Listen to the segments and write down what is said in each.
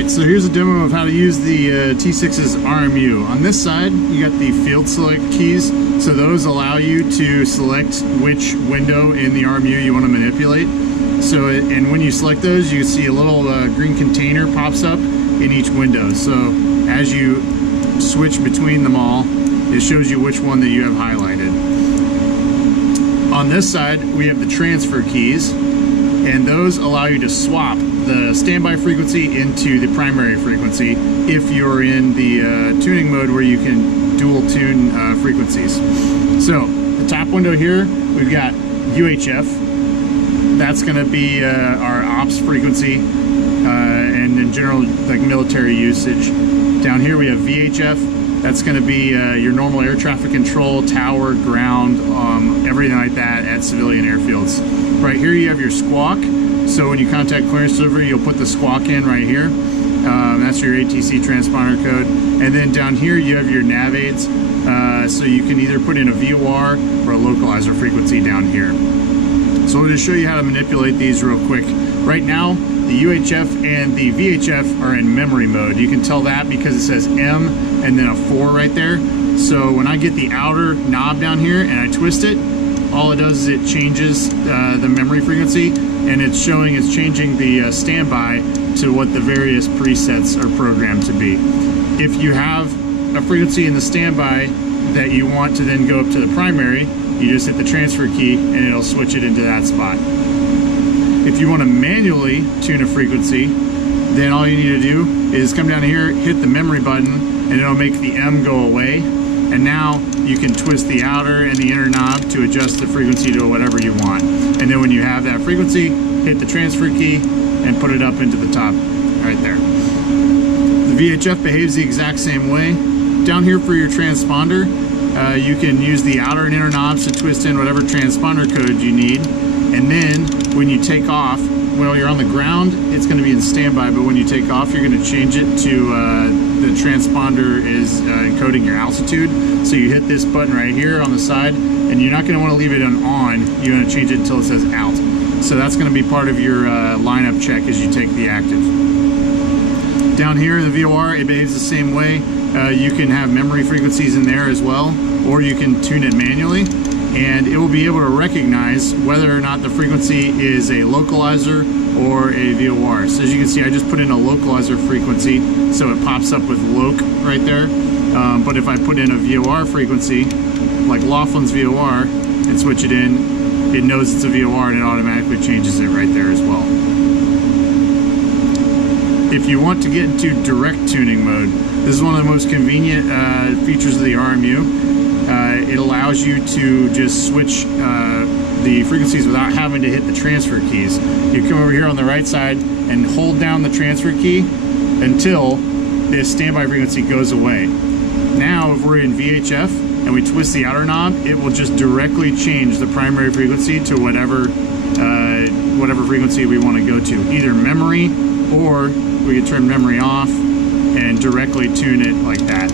Alright, so here's a demo of how to use the T6's RMU. On this side, you got the field select keys. So those allow you to select which window in the RMU you want to manipulate. So, and when you select those, you see a little green container pops up in each window. So as you switch between them all, it shows you which one that you have highlighted. On this side, we have the transfer keys, and those allow you to swap the standby frequency into the primary frequency if you're in the tuning mode where you can dual tune frequencies. So the top window here, we've got UHF. That's going to be our ops frequency and in general like military usage. Down here we have VHF. That's going to be your normal air traffic control, tower, ground, everything like that at civilian airfields. Right here you have your squawk. So when you contact clearance delivery, you'll put the squawk in right here. That's your ATC transponder code. And then down here you have your nav aids. So you can either put in a VOR or a localizer frequency down here. So I'm going to show you how to manipulate these real quick. Right now, the UHF and the VHF are in memory mode. You can tell that because it says M and then a 4 right there. So when I get the outer knob down here and I twist it, all it does is it changes the memory frequency, and it's changing the standby to what the various presets are programmed to be. If you have a frequency in the standby that you want to then go up to the primary, you just hit the transfer key and it'll switch it into that spot. If you want to manually tune a frequency, then all you need to do is come down here, hit the memory button, and it'll make the M go away. And now you can twist the outer and the inner knob to adjust the frequency to whatever you want. And then when you have that frequency, hit the transfer key and put it up into the top right there. The VHF behaves the exact same way. Down here for your transponder, you can use the outer and inner knobs to twist in whatever transponder code you need. And then when you take off, while you're on the ground, it's going to be in standby, but when you take off, you're going to change it to the transponder is encoding your altitude. So you hit this button right here on the side, and you're not going to want to leave it on. You're going to change it until it says out. So that's going to be part of your lineup check as you take the active. Down here in the VOR, it behaves the same way. You can have memory frequencies in there as well, or you can tune it manually, and it will be able to recognize whether or not the frequency is a localizer or a VOR. So as you can see, I just put in a localizer frequency, so it pops up with loc right there. But if I put in a VOR frequency, like Laughlin's VOR, and switch it in, it knows it's a VOR and it automatically changes it right there as well. If you want to get into direct tuning mode, this is one of the most convenient features of the RMU. It allows you to just switch the frequencies without having to hit the transfer keys. You come over here on the right side and hold down the transfer key until this standby frequency goes away. Now if we're in VHF and we twist the outer knob, it will just directly change the primary frequency to whatever frequency we want to go to, either memory, or we can turn memory off and directly tune it like that.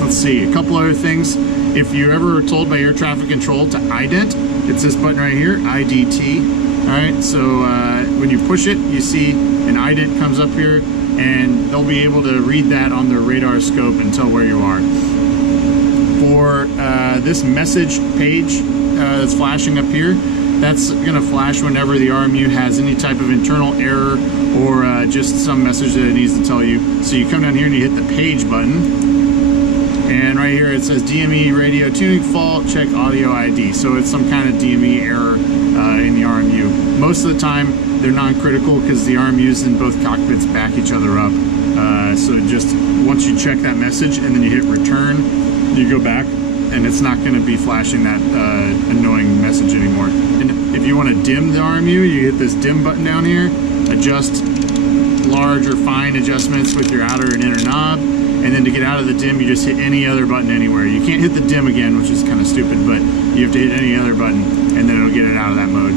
Let's see, a couple other things. If you're ever told by air traffic control to ident, it's this button right here, IDT. Alright, so when you push it, you see an ident comes up here, and they'll be able to read that on their radar scope and tell where you are. For this message page that's flashing up here, that's going to flash whenever the RMU has any type of internal error or just some message that it needs to tell you. So you come down here and you hit the page button, and right here it says DME radio tuning fault, check audio ID. So it's some kind of DME error in the RMU. Most of the time they're non-critical because the RMUs in both cockpits back each other up. So just once you check that message and then you hit return, you go back, and it's not going to be flashing that annoying message anymore. And if you want to dim the RMU, you hit this dim button down here, adjust large or fine adjustments with your outer and inner knob, and then to get out of the dim, you just hit any other button anywhere. You can't hit the dim again, which is kind of stupid, but you have to hit any other button, and then it'll get it out of that mode.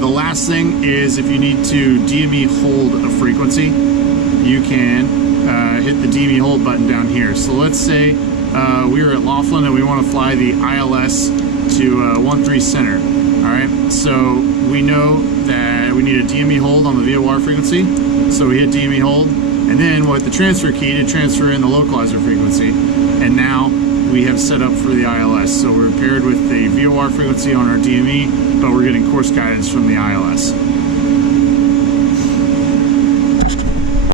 The last thing is if you need to DME hold a frequency, you can hit the DME hold button down here. So let's say we are at Laughlin and we want to fly the ILS to 13 Center. Alright, so we know that we need need a DME hold on the VOR frequency. So we hit DME hold, and then we'll hit the transfer key to transfer in the localizer frequency. And now we have set up for the ILS. So we're paired with the VOR frequency on our DME, but we're getting course guidance from the ILS.